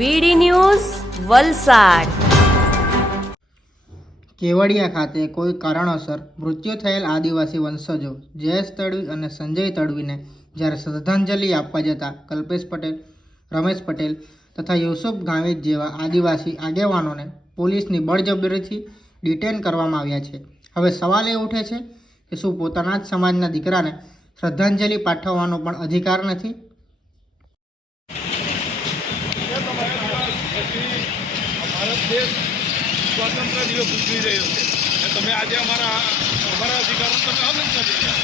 વીડી news Valsad. Kevadia ખાતે કોઈ કારણોસર મૃત્યુ થયેલ આદિવાસી વંશજો જયેશ તડવી અને સંજય તડવીને જ્યારે શ્રદ્ધાંજલિ આપવા જતા કલ્પેશ પટેલ, રમેશ પટેલ તથા યુસુફ ગાવિત જેવા આદિવાસી આગેવાનોને પોલીસની બળજબરીથી ડિટેન કરવામાં આવ્યા છે। હવે સવાલ એ ઉઠે છે કે શું પોતાના જ સમાજના દીકરાને શ્રદ્ધાંજલિ પાઠવવાનો પણ અધિકાર નથી? ભારત દેશ સ્વાતંત્ર્ય દિવસ ઉજવી રહ્યો છે અને તમે આજે અમારા અધિકારો તમે અમલ કરી રહ્યા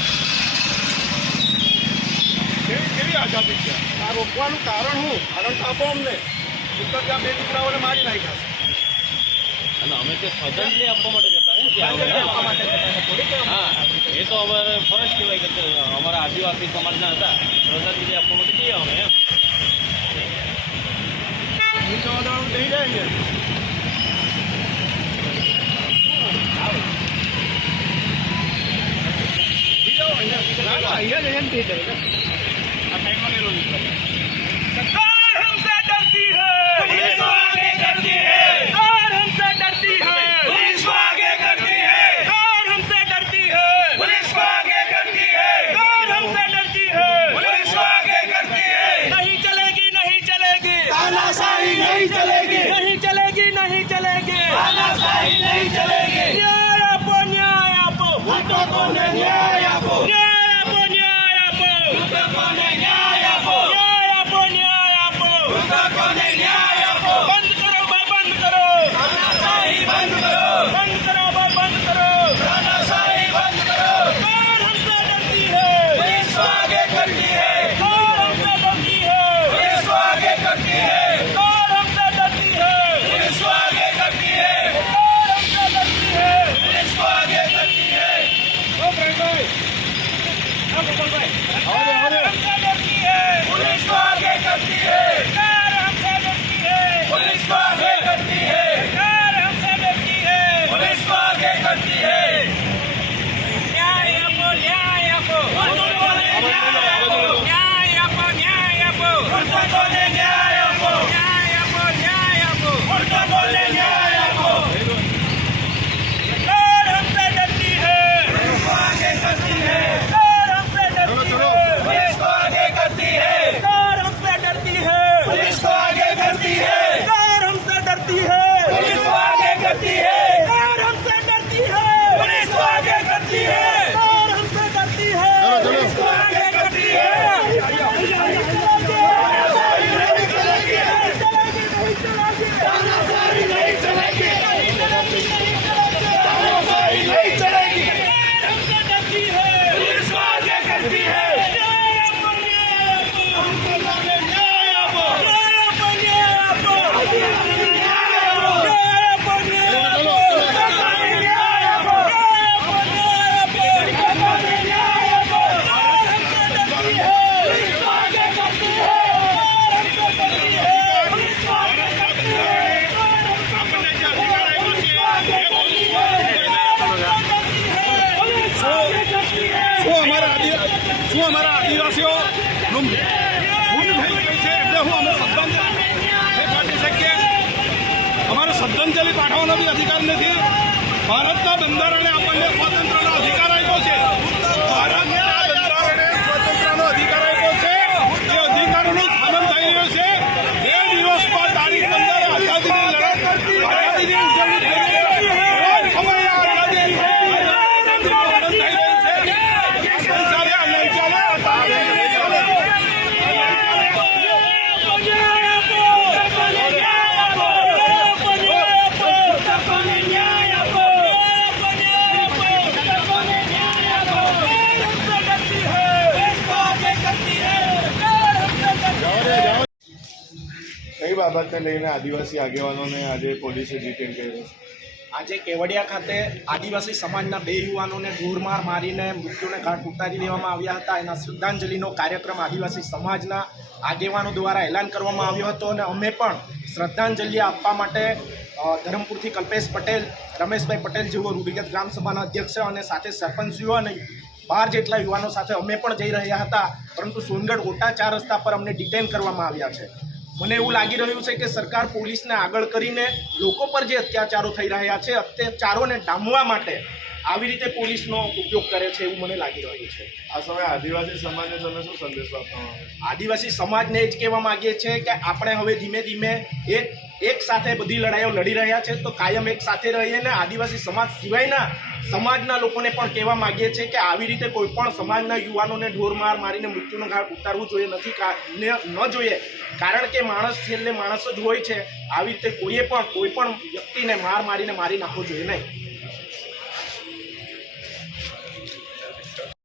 કેવી આઝાદી છે? આ રોકવાનું કારણ શું? કારણ તો આપો અમને। ઉત્તર ત્યાં બે દીકરાઓને મારી નાખ્યા છે અને અમે તો શ્રદ્ધાંજલિ આપવા માટે જતા હા, એ તો અમારે ફરજ કહેવાય કે અમારા આદિવાસી સમાજના હતા, શ્રદ્ધાંજલિ આપવા માટે જઈએ અમે એમ થઈ જાય છે। सरकार हमसे डरती है, पुलिस आगे करती है। सरकार हमसे डरती है, पुलिस आगे करती है। सरकार हमसे डरती है, पुलिस आगे करती है। सरकार हमसे डरती है, पुलिस आगे करती है। नहीं चलेगी, नहीं चलेगी तानाशाही, नहीं चलेगी, नहीं चलेगी, नहीं चलेगी तानाशाही, नहीं चलेगी। न्याय आपो, न्याय आपो, भूतों को न्याय आपो, न्याय आपो, न्याय आपो, भूतों को न्याय आपो, न्याय आपो, न्याय आपो, भूतों को न्याय आपो। बंद करो भाई, बंद करो तानाशाही, बंद करो, बंद करो भाई, बंद करो तानाशाही, बंद करो। सरकार हमसे डरती है, पुलिस आगे करती है। सरकार हमसे डरती है, पुलिस आगे करती है। सरकार हमसे डरती है, पुलिस आगे करती है। सरकार हमसे डरती है, पुलिस आगे करती है। ओ फ्रेंड भाई, ओ गोपाल भाई, सरकार हमसे डरती है, पुलिस आगे करती है। सरकार हमसे डरती है, पुलिस आगे करती है। सरकार हमसे डरती है, पुलिस आगे करती है। न्याय आपो, न्याय आपो, न्याय आपो, न्याय आपो, न्याय आपो, न्याय आपो, न्याय आपो, न्याय आपो, न्याय आपो। सरकार हमसे डरती है, पुलिस आगे करती है। सरकार हमसे डरती है, पुलिस आगे करती है। सरकार हमसे डरती है, पुलिस आगे करती है। सरकार हमसे डरती है, पुलिस आगे करती है। सरकार हमसे डरती है, पुलिस आगे करती है। सरकार हमसे डरती है, पुलिस आगे करती है। શું અમારા આદિવાસીઓનું ભૂલ થઈ ગઈ છે એટલે હું અમે શ્રદ્ધાંજલિ પાઠવી શકીએ? અમારે શ્રદ્ધાંજલિ પાઠવવાનો બી અધિકાર નથી। ભારતના બંધારણે આપણને સ્વાતંત્ર્યનો અધિકાર આપ્યો છે, ભારતના બંધારણે સ્વાતંત્ર્યનો અધિકાર આપ્યો છે। એ અધિકારોનું હનન થઈ રહ્યું છે। બે દિવસ પર તારીખ 15 આઝાદીની લડત, આઝાદીની ઉજવણી થઈ રહી છે। રોજ સમયે આઝાદી થઈ રહી છે। કઈ બાબતને લઈને આદિવાસી આગેવાનોને આજે પોલીસે ડિટેન કર્યો છે? આજે કેવડિયા ખાતે આદિવાસી સમાજના બે યુવાનોને ઢોરમાર મારીને મૃત્યુને ઘાટ ઉતારી દેવામાં આવ્યા હતા। એના શ્રદ્ધાંજલિનો કાર્યક્રમ આદિવાસી સમાજના આગેવાનો દ્વારા એલાન કરવામાં આવ્યો હતો અને અમે પણ શ્રદ્ધાંજલિ આપવા માટે ધરમપુરથી કલ્પેશ પટેલ, રમેશભાઈ પટેલ જેવો રૂઢિગત ગ્રામસભાના અધ્યક્ષ અને સાથે સરપંચીઓ અને 12 જેટલા યુવાનો સાથે અમે પણ જઈ રહ્યા હતા, પરંતુ સોનગઢ ઓટા 4 રસ્તા પર અમને ડિટેન કરવામાં આવ્યા છે। મને એવું લાગી રહ્યું છે કે સરકાર પોલીસને આગળ કરીને લોકો પર જે અત્યાચારો થઈ રહ્યા છે અત્યાચારોને ડામવા માટે આવી રીતે પોલીસનો ઉપયોગ કરે છે એવું મને લાગી રહ્યું છે. આ સમયે આદિવાસી સમાજને તમે શું સંદેશો આપવા આદિવાસી સમાજને એ જ કહેવા માંગીએ છીએ કે આપણે હવે ધીમે ધીમે એક સાથે બધી લડાઈઓ લડી રહ્યા છે તો કાયમ એક સાથે રહીએ ને આદિવાસી સમાજ સિવાયના સમાજના લોકોને પણ કહેવા માંગીએ છીએ કે આવી રીતે કોઈ પણ સમાજના યુવાનોને ઢોરમાર મારીને મૃત્યુનો ઘાટ ઉતારવું જોઈએ ન જોઈએ, કારણ કે માણસ છેલ્લે માણસ જ હોય છે. આવી રીતે કોઈ પણ વ્યક્તિને મારીને મારી નાખવો જોઈએ નહીં.